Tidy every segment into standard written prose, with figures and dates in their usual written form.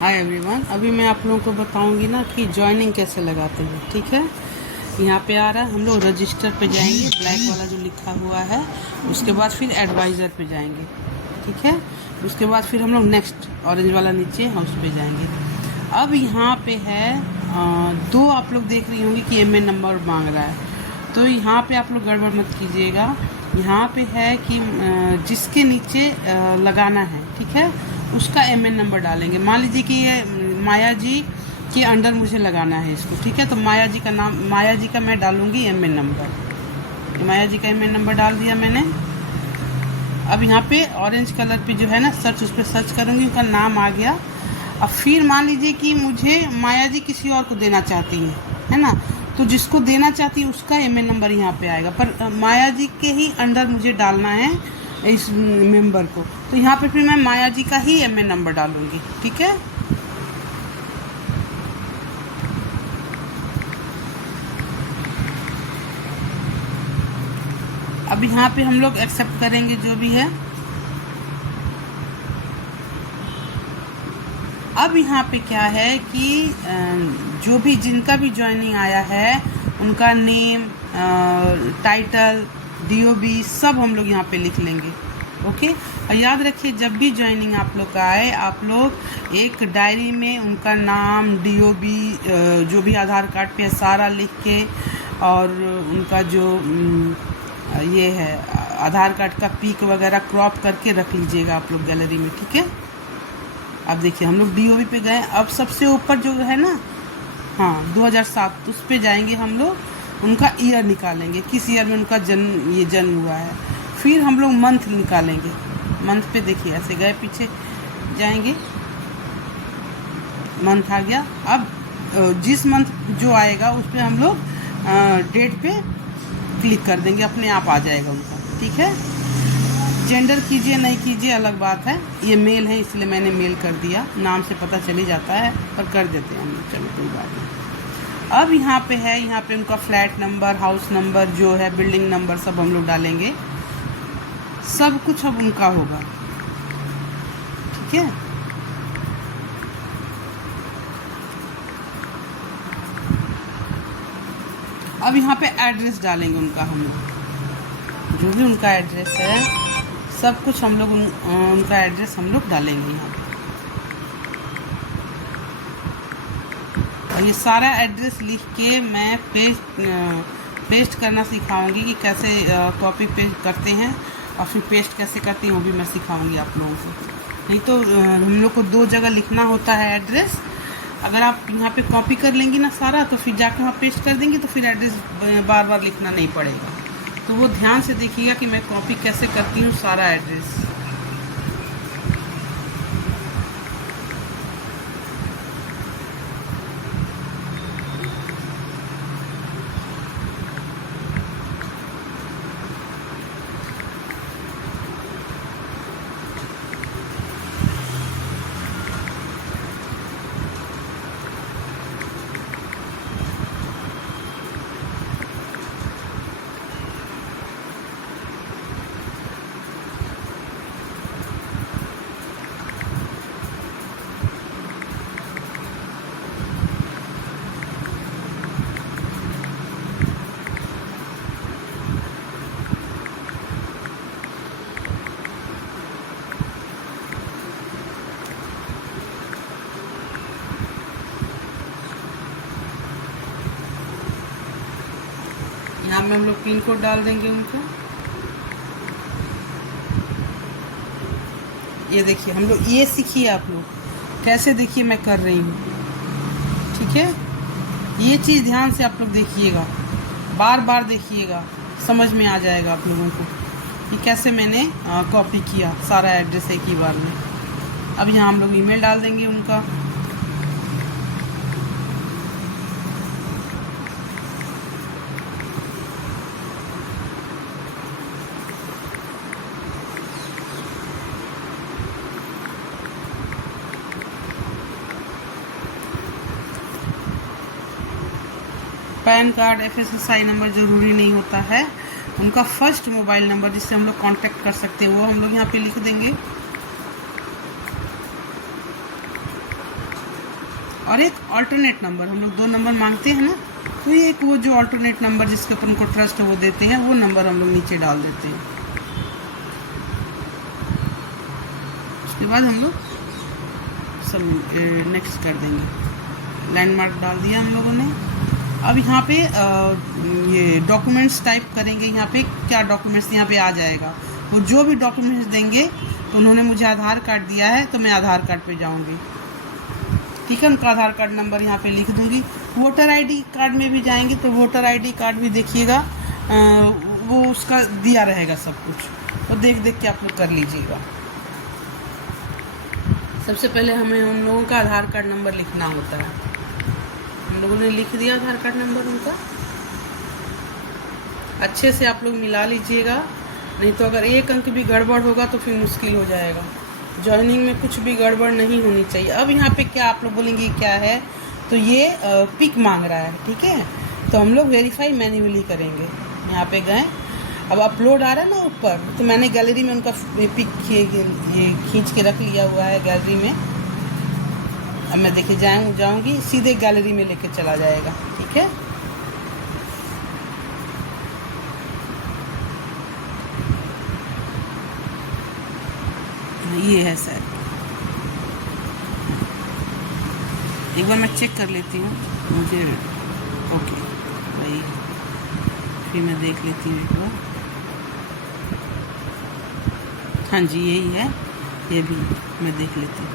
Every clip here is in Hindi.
हाय एवरीवन, अभी मैं आप लोगों को बताऊंगी ना कि ज्वाइनिंग कैसे लगाते हैं। ठीक है, यहाँ पे आ रहा है, हम लोग रजिस्टर पे जाएंगे, ब्लैक वाला जो लिखा हुआ है। उसके बाद फिर एडवाइज़र पे जाएंगे। ठीक है, उसके बाद फिर हम लोग नेक्स्ट ऑरेंज वाला नीचे है उस पे जाएंगे। अब यहाँ पे है दो, आप लोग देख रही होंगी कि एमएन नंबर मांग रहा है, तो यहाँ पे आप लोग गड़बड़ मत कीजिएगा। यहाँ पे है कि जिसके नीचे लगाना है, ठीक है, उसका एमएन नंबर डालेंगे। मान लीजिए कि ये माया जी के अंडर मुझे लगाना है इसको, ठीक है, तो माया जी का नाम, माया जी का मैं डालूंगी एमएन नंबर। माया जी का एमएन नंबर डाल दिया मैंने। अब यहाँ पे ऑरेंज कलर पे जो है ना सर्च, उस पर सर्च करूँगी, उनका नाम आ गया। अब फिर मान लीजिए कि मुझे माया जी किसी और को देना चाहती है ना, तो जिसको देना चाहती है उसका एमएन नंबर यहाँ पे आएगा, पर माया जी के ही अंडर मुझे डालना है इस मेंबर को, तो यहाँ पे फिर मैं माया जी का ही एमएन नंबर डालूंगी। ठीक है, अब यहाँ पे हम लोग एक्सेप्ट करेंगे जो भी है। अब यहाँ पे क्या है कि जो भी जिनका भी ज्वाइनिंग आया है उनका नेम, टाइटल, डीओबी सब हम लोग यहाँ पे लिख लेंगे। ओके, और याद रखिए जब भी ज्वाइनिंग आप लोग का आए, आप लोग एक डायरी में उनका नाम, डीओबी, जो भी आधार कार्ड पे है सारा लिख के, और उनका जो ये है आधार कार्ड का पिक वगैरह क्रॉप करके रख लीजिएगा आप लोग गैलरी में। ठीक है, अब देखिए हम लोग डीओबी पे गए। अब सबसे ऊपर जो है ना, हाँ 2007, उस पे जाएंगे हम लोग, उनका ईयर निकालेंगे, किस ईयर में उनका जन्म हुआ है। फिर हम लोग मंथ निकालेंगे। मंथ पे देखिए ऐसे गए, पीछे जाएंगे, मंथ आ गया। अब जिस मंथ जो आएगा उस पर हम लोग डेट पे क्लिक कर देंगे, अपने आप आ जाएगा उनका। ठीक है, जेंडर कीजिए नहीं कीजिए अलग बात है, ये मेल है इसलिए मैंने मेल कर दिया, नाम से पता चल ही जाता है, पर कर देते हैं हम लोग, चलो कोई बात नहीं। अब यहाँ पे है, यहाँ पे उनका फ्लैट नंबर, हाउस नंबर जो है, बिल्डिंग नंबर सब हम लोग डालेंगे, सब कुछ अब उनका होगा। ठीक है, अब यहाँ पे एड्रेस डालेंगे उनका, हम लोग जो भी उनका एड्रेस है सब कुछ हम लोग उनका एड्रेस हम लोग डालेंगे यहाँ पे। और ये सारा एड्रेस लिख के मैं पेस्ट करना सिखाऊंगी कि कैसे कॉपी पेस्ट करते हैं, और फिर पेस्ट कैसे करती हैं वो भी मैं सिखाऊंगी आप लोगों को। नहीं तो हम लोग को दो जगह लिखना होता है एड्रेस। अगर आप यहाँ पे कॉपी कर लेंगी ना सारा, तो फिर जाके वहाँ पेस्ट कर देंगी, तो फिर एड्रेस बार बार लिखना नहीं पड़ेगा। तो वो ध्यान से देखिएगा कि मैं कॉपी कैसे करती हूँ सारा एड्रेस। यहाँ में हम लोग पिन कोड डाल देंगे उनको। ये देखिए हम लोग, ये सीखिए आप लोग कैसे, देखिए मैं कर रही हूँ। ठीक है, ये चीज़ ध्यान से आप लोग देखिएगा, बार बार देखिएगा, समझ में आ जाएगा आप लोगों को कि कैसे मैंने कॉपी किया सारा एड्रेस एक ही बार में। अब यहाँ हम लोग ईमेल डाल देंगे उनका। पैन कार्ड, एफएसएसआई नंबर ज़रूरी नहीं होता है, उनका फर्स्ट मोबाइल नंबर जिससे हम लोग कांटेक्ट कर सकते हैं वो हम लोग यहाँ पे लिख देंगे। और एक ऑल्टरनेट नंबर, हम लोग 2 नंबर मांगते हैं ना, तो ये एक वो जो ऑल्टरनेट नंबर जिसके ऊपर उनको ट्रस्ट वो देते हैं, वो नंबर हम लोग नीचे डाल देते हैं। उसके बाद हम लोग सब नेक्स्ट कर देंगे। लैंडमार्क डाल दिया हम लोगों ने। अब यहाँ पे ये डॉक्यूमेंट्स टाइप करेंगे। यहाँ पे क्या डॉक्यूमेंट्स यहाँ पे आ जाएगा, वो जो भी डॉक्यूमेंट्स देंगे, तो उन्होंने मुझे आधार कार्ड दिया है तो मैं आधार कार्ड पे जाऊँगी, ठीक है। उनका आधार कार्ड नंबर यहाँ पे लिख दूँगी। वोटर आईडी कार्ड में भी जाएंगे तो वोटर आईडी कार्ड भी देखिएगा, वो उसका दिया रहेगा सब कुछ, तो देख देख के आप लोग कर लीजिएगा। सबसे पहले हमें उन लोगों का आधार कार्ड नंबर लिखना होता है। हम लोगों ने लिख दिया आधार कार्ड नंबर उनका। अच्छे से आप लोग मिला लीजिएगा, नहीं तो अगर एक अंक भी गड़बड़ होगा तो फिर मुश्किल हो जाएगा। जॉइनिंग में कुछ भी गड़बड़ नहीं होनी चाहिए। अब यहाँ पे क्या आप लोग बोलेंगे क्या है, तो ये पिक मांग रहा है, ठीक है। तो हम लोग वेरीफाई मैन्युअली करेंगे। यहाँ पे गए, अब अपलोड आ रहा है ना ऊपर, तो मैंने गैलरी में उनका पिक ये खींच के रख लिया हुआ है गैलरी में। अब मैं देखिए जाऊँगी सीधे गैलरी में लेके चला जाएगा, ठीक है। ये है सर, एक बार मैं चेक कर लेती हूँ मुझे। ओके भाई, फिर मैं देख लेती हूँ एक बार। हाँ जी यही है, ये भी मैं देख लेती हूँ,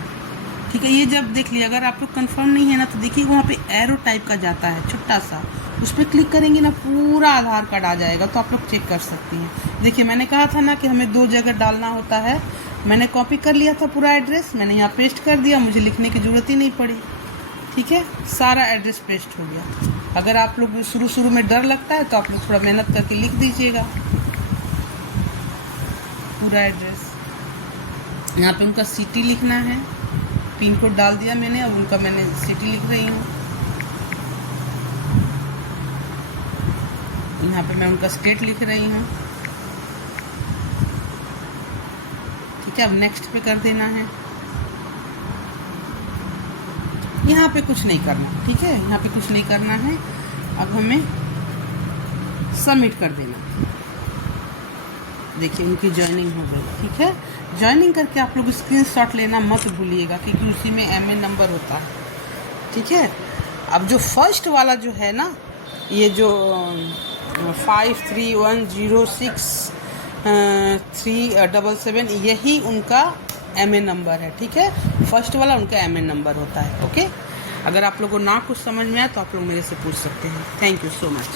ठीक है। ये जब देख लिया, अगर आप लोग कंफर्म नहीं है ना, तो देखिए वहाँ पे एरो टाइप का जाता है छोटा सा, उस पर क्लिक करेंगे ना, पूरा आधार कार्ड आ जाएगा, तो आप लोग चेक कर सकती हैं। देखिए मैंने कहा था ना कि हमें 2 जगह डालना होता है। मैंने कॉपी कर लिया था पूरा एड्रेस, मैंने यहाँ पेस्ट कर दिया, मुझे लिखने की ज़रूरत ही नहीं पड़ी, ठीक है। सारा एड्रेस पेस्ट हो गया। अगर आप लोग शुरू में डर लगता है तो आप लोग थोड़ा मेहनत करके लिख दीजिएगा पूरा एड्रेस। यहाँ पे उनका सिटी लिखना है, पिन कोड डाल दिया मैंने, अब उनका मैंने सिटी लिख रही हूँ। यहाँ पे मैं उनका स्टेट लिख रही हूँ, ठीक है। अब नेक्स्ट पे कर देना है। यहाँ पे कुछ नहीं करना, ठीक है, यहाँ पे कुछ नहीं करना है। अब हमें सबमिट कर देना। देखिए उनकी ज्वाइनिंग हो गई, ठीक है। ज्वाइनिंग करके आप लोग स्क्रीनशॉट लेना मत भूलिएगा, क्योंकि उसी में एमए नंबर होता है, ठीक है। अब जो फर्स्ट वाला जो है ना, ये जो 53106377, यही उनका एमए नंबर है, ठीक है। फर्स्ट वाला उनका एमए नंबर होता है, ओके। अगर आप लोगों को ना कुछ समझ में आया तो आप लोग मेरे से पूछ सकते हैं। Thank you so much.